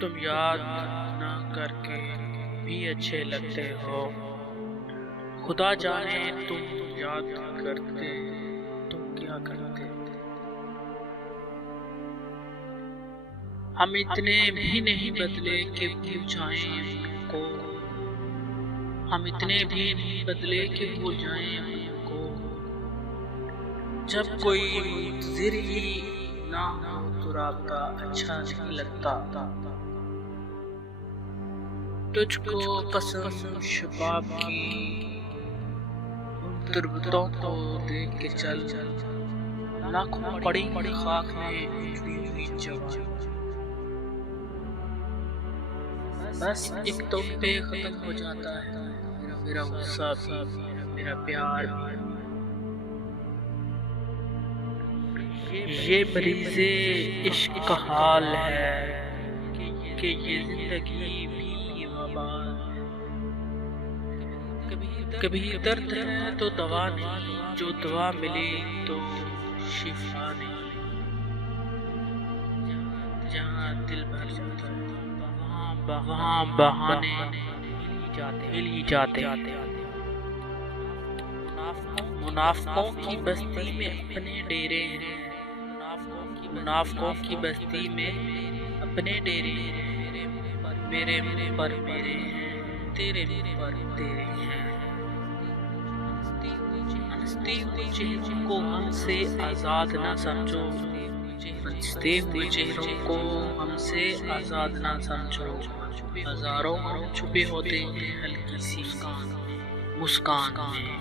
تم یاد نہ کر کے بھی اچھے لگتے ہو، خدا جانے تم یاد کرتے تو کیا کرتے۔ ہم اتنے بھی نہیں بدلے کہ بھول جائیں ان کو، ہم اتنے بھی نہیں بدلے کہ بھول جائیں ان کو۔ جب کوئی منتظر ہی نہ ہو تو رابطہ اچھا نہیں لگتا۔ تجھ کو پسند شباب کی ان تربتوں کو دیکھ کے چل، لاکھوں پڑی خاک میں جڑی ہوئی جوانی۔ بس ایک تم پہ ختم ہو جاتا ہے میرا غصہ بھی، میرا پیار بھی۔ یہ مریض عشق کا حال ہے کہ یہ زندگی بھی وبال ہے۔ کبھی درد ہے تو دوا نہیں، جو دوا ملی تو شفا نہیں۔ جہاں دل بھر جاتا ہے وہاں بہانے مل ہی جاتے۔ منافقوں کی بستی میں اپنے ڈیرے ہیں، منافقوں کی بستی میں اپنے ڈیرے ہیں۔ میرے منہ پر میرے ہیں، تیرے منہ پر تیرے ہیں۔ ہنستے ہوئے چہروں کو ہم سے آزاد نہ سمجھو، ہنستے ہوئے چہروں کو ہم سے آزاد نہ سمجھو۔ ہزاروں ہم چھپے ہوتے ہیں ہلکی سی مسکان میں۔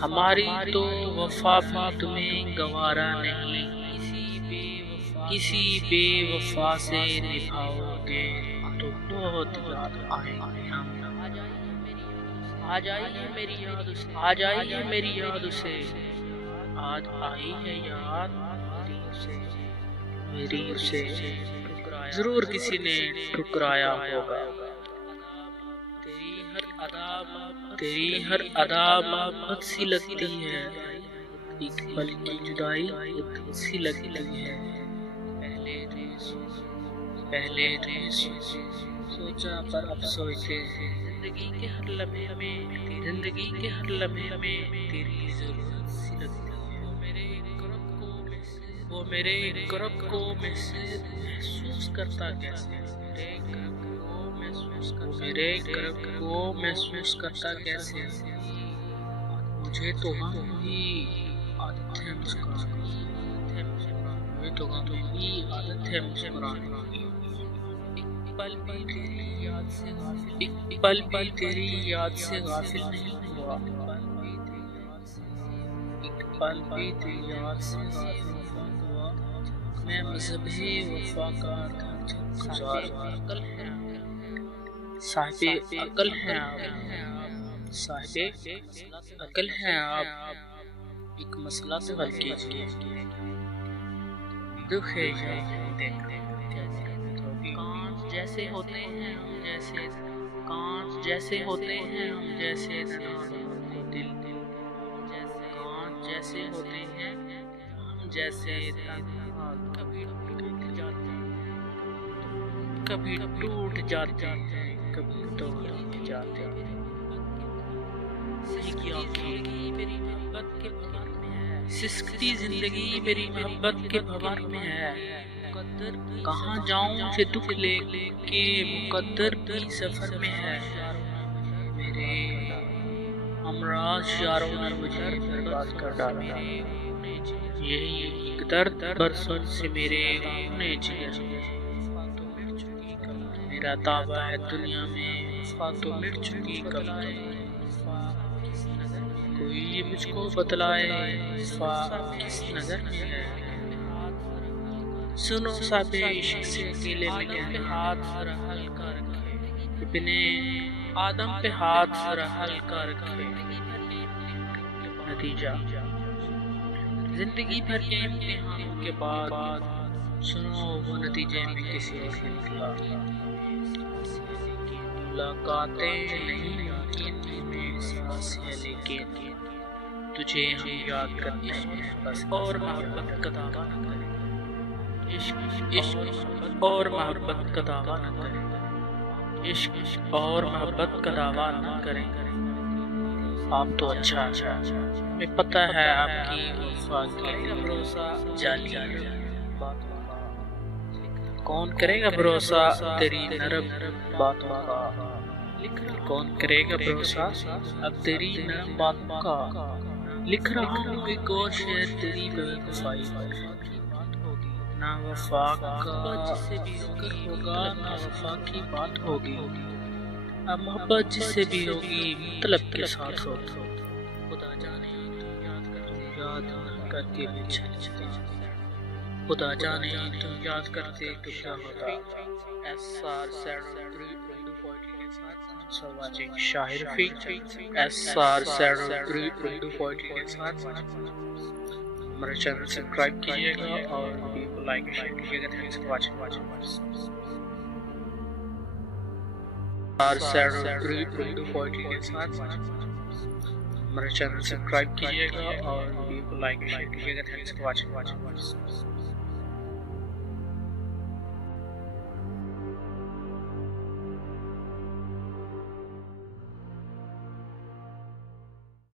ہماری تو وفا بھی تمہیں گوارا نہیں، کسی بے وفا سے نبھاؤ گے تو بہت یاد آئیں گے ہم۔ آج آئی ہے میری یاد اسے، آج آئی ہے یاد میری اسے، ضرور کسی نے ٹھکرایا ہوگا۔ تیری ہر ادا محبت سی لگتی ہے، ایک پل کی جدائی عدت سی لگتی ہے۔ پہلے نہیں سوچا پر اب سوچتے ہیں، زندگی کے ہر لمحے میں تیری ضرورت سی لگتی ہے۔ وہ میرے کرب کو محسوس کرتا کیسے، میرے کرب کو محسوس کرتا کیسے۔ مجھے تو غم ہی عادت ہے مسکرانے، مجھے تو غم ہی عادت ہے مسکرانے کی۔ ایک پل بھی تیری یاد سے غافل نہیں ہوا، ایک پل بھی تیری یاد سے غافل نہیں ہوا۔ میں مذہب وفا کا گزار صاحب عقل ہیں آپ، صاحب عقل ہیں آپ، ایک مسئلہ تو حل کیجیے۔ دکھ ہے کانچ جیسے ہوتے ہیں ہم جیسے، کانچ جیسے ہوتے ہیں ہم جیسے نادانوں کو دل، کانچ جیسے ہوتے ہیں ہم جیسے کبھی ٹوٹ جاتے ہیں کبھی توڑ جاتے ہیں۔ سسکتی زندگی میری محبت کے بھور میں ہے، کہاں جاؤں سے دکھ لے کے مقدر بھی سفر میں ہے۔ میرے ہمراہ یاروں نے مجھے برباد کر ڈالا، یہی ایک درد برسوں سے میرے خونِ جگر میں۔ میرا دعویٰ ہے دنیا میں وفا تو مٹ چکی کب تک، کوئی یہ مجھ کو بتلائے وفا کس نظر میں ہے۔ سنو صاحب عشق سے اکیلے ملے ہیں، ابن آدم پہ ہاتھ رحل کا رکھے۔ نتیجہ زندگی بھر کے امتحانوں کے بعد سنو وہ نتیجے میں کسی نے نکلا۔ ملاقاتیں نہیں ہوتی میں احساس ہے، لیکن تجھے ہم یاد کرتے ہیں بس، اور محبت کا دعویٰ نہ کریں۔ عشق اور محبت کا دعویٰ نہ کریں، عشق اور محبت کا دعویٰ نہ کریں۔ آپ تو اچھا ہمیں پتہ ہے آپ کی وفا کی بھروسہ جعلی باتوں کا، کون کرے گا بھروسہ تیری نرم باتوں کا، کون کرے گا بھروسہ اب تیری نرم باتوں کا۔ لکھ رہا ہوں ایک اور شعر تیری بے وفائی نہ وفا کا ذکر ہوگا نہ وفا کی بات ہوگی، اب محبت جس سے بھی ہوگی مطلب کے ساتھ ہوگی۔ خدا جانے تم یاد کرتے خدا جانے تم یاد کرتے تو کیا ہوتا۔ SR شاہر فی SR ہمارا چینل سبسکرائب کیجیے گا اور ویڈیو کو لائک شیئر کیجیے گا۔ Thanks for watching. ہمارا چینل سبسکرائب کیجیے گا اور ویڈیو کو لائک شیئر کیجیے گا۔ Thanks for watching.